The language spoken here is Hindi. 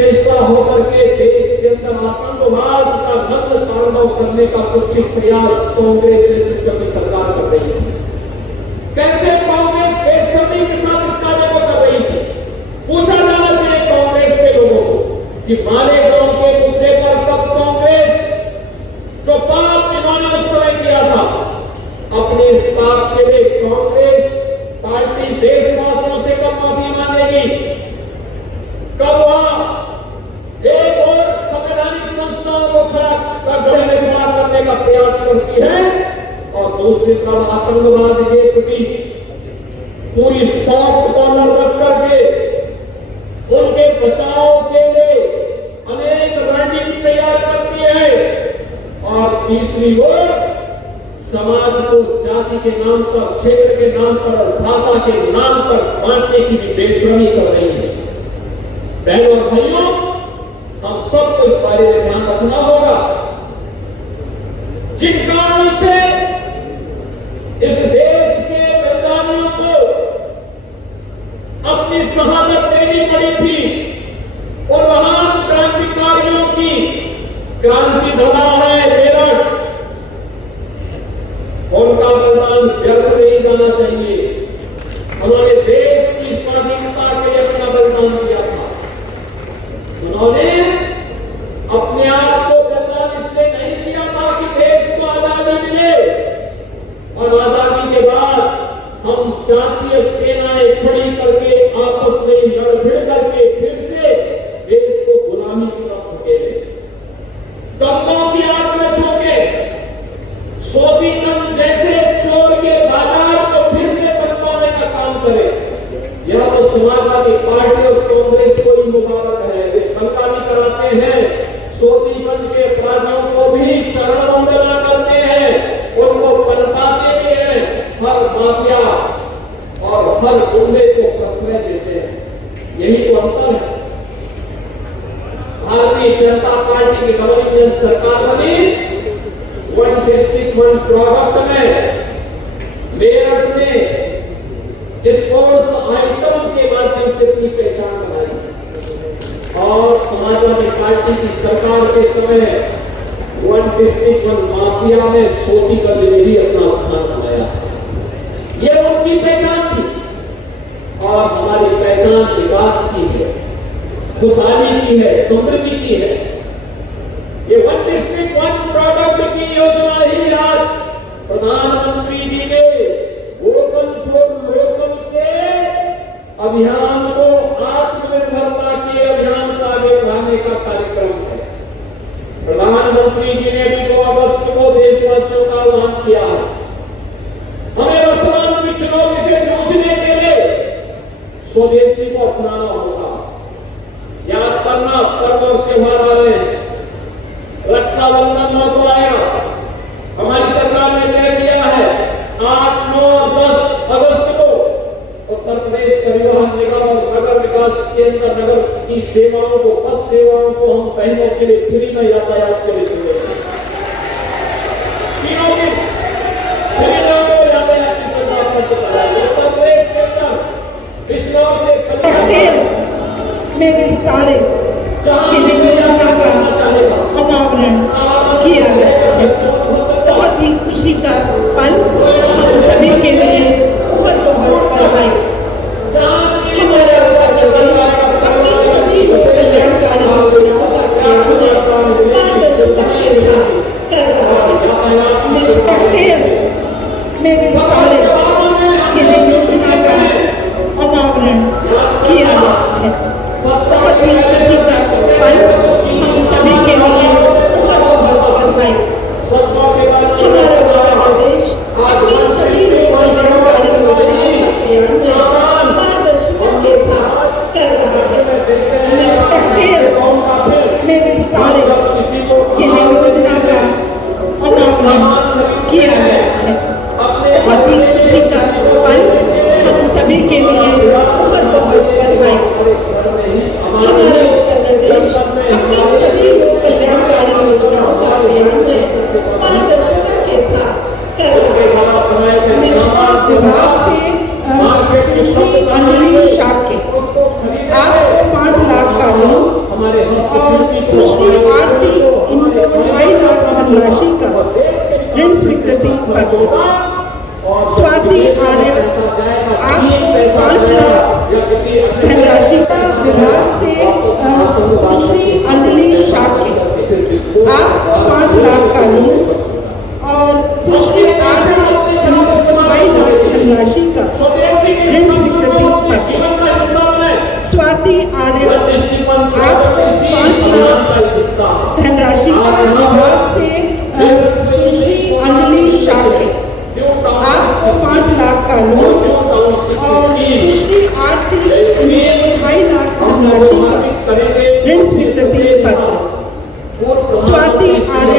चेष्टा होकर के देश के अंदर आतंकवाद का नग्न तांडव करने का कुत्सित प्रयास कांग्रेस नेतृत्व की सरकार कर रही है। कैसे कांग्रेस बेशर्मी के साथ इस कार्य को कर रही थी? पूछा जाना चाहिए कांग्रेस के लोगों को कि मालेगांव के मुद्दे पर कब कांग्रेस जो पाप इन्होंने उस समय किया था, अपने इस पाप के लिए कांग्रेस पार्टी देशवासियों से कब माफी मांगेगी? कब वहां एक और संवैधानिक संस्थाओं को खड़े में खड़ा करने का प्रयास करती है और दूसरी तरफ आतंकवाद के प्रति पूरी सॉफ्ट कॉर्नर रख करके उनके बचाव के लिए अनेक रणनीति तैयार करती है और तीसरी ओर समाज को जाति के नाम पर, क्षेत्र के नाम पर और भाषा के नाम पर बांटने की भी बेशर्मी कर रही है। बहनों और भाइयों, हम सबको इस बारे में ध्यान रखना होगा। जिन कारणों से इस देश के बलिदानियों को अपनी शहादत देनी पड़ी थी और महान क्रांतिकारियों की क्रांति धरा है मेरठ, उनका बलिदान व्यर्थ नहीं जाना चाहिए। उन्होंने देश की स्वाधीनता के लिए अपना बलिदान दिया था। उन्होंने अपने आप को बलिदान इसलिए नहीं दिया था कि देश को आजादी मिले और आजादी के बाद हम जातीय सेनाएं खड़ी करके आपस में लड़ भिड़ करके फिर से देश को गुलामी की तरफ धकेले, दंगों की आग में झोंके, सोबीगंज जैसे चोर के बाजार को फिर से बनवाने का काम करे। यह तो समाजवादी पार्टी और कांग्रेस को ही मुबारक है। वे दंगा भी कराते हैं, सोबीगंज के अपराधियों को भी चरण वंदना करते हैं, उनको पनपाते भी हैं, हर माफिया और हर गुंडे को प्रश्रय देते हैं। यही तो अंतर है। भारतीय जनता पार्टी की गवर्निंग सरकार बनी, वन डिस्ट्रिक्ट वन प्रोडक्ट में मेरठ में स्पोर्ट्स आइटम के माध्यम से अपनी पहचान बनाई और समाजवादी पार्टी की सरकार के समय वन डिस्ट्रिक्ट वन माफिया में सोबीगंज में भी अपना स्थान बनाया। यह उनकी पहचान थी और हमारी पहचान विकास की है, खुशहाली की है, समृद्धि की है। ये वन डिस्ट्रिक्ट वन प्रोडक्ट की योजना ही आज प्रधानमंत्री जी ने वोकल फॉर लोकल के अभियान को आत्मनिर्भरता के अभियान का आगे बढ़ाने का कार्यक्रम है। प्रधानमंत्री जी ने भी 2 अगस्त को देशवासियों का आह्वान किया है। हमें वर्तमान की चुनौती से जूझने के लिए स्वदेशी को अपनाना होगा। याद करना, पर्व और त्योहार आ रहे हैं, रक्षाबंधन मौका आएगा। हमारी सरकार ने तय किया है 8, 9 और 10 अगस्त को उत्तर प्रदेश परिवहन निगम और नगर विकास केंद्र नगर की सेवाओं को, बस सेवाओं को हम बहनों के लिए फ्री में यातायात के लिए शुरू 3 दिन फ्री में उनको यातायात की सुविधा उपलब्ध कराएंगे। उत्तर प्रदेश के अंदर बिजनौर से में विस्तारित अनावरण किया गया है। बहुत ही खुशी का पल सभी के लिए, बहुत बहुत बधाई। अपनी सभी कल्याणकारी योजनाओं का पारदर्शिता के साथ कर रहा है। निष्पक्ष में विस्तारित योजना का अनावरण किया गया है। बहुत ही खुशी का पल हम सभी के लिए, बहुत बहुत बधाई। हमारा प्रदेश अपनी सभी कल्याणकारी योजनाओं का क्रियान्वयन पारदर्शिता के साथ कर रहा है। निष्पक्ष में विस्तारित यह योजना का अनावरण किया गया है। बहुत ही खुशी का पल हम सभी के लिए, बहुत बहुत बधाई। हमारा धनराशि का विभाग से सुश्री अंजलि शाक्य आपको 5 लाख का लोन और सुश्री 2.5 लाख धनराशि का ऋण स्वीकृति पत्र। स्वाति आर्य आपको 5 लाख धनराशि का विभाग से सुश्री अंजलि शाक्य आपको 5 लाख का लोन और सुश्री आरती 2.5 लाख धनराशि का ऋण स्वीकृति पत्र। स्वाति आर्य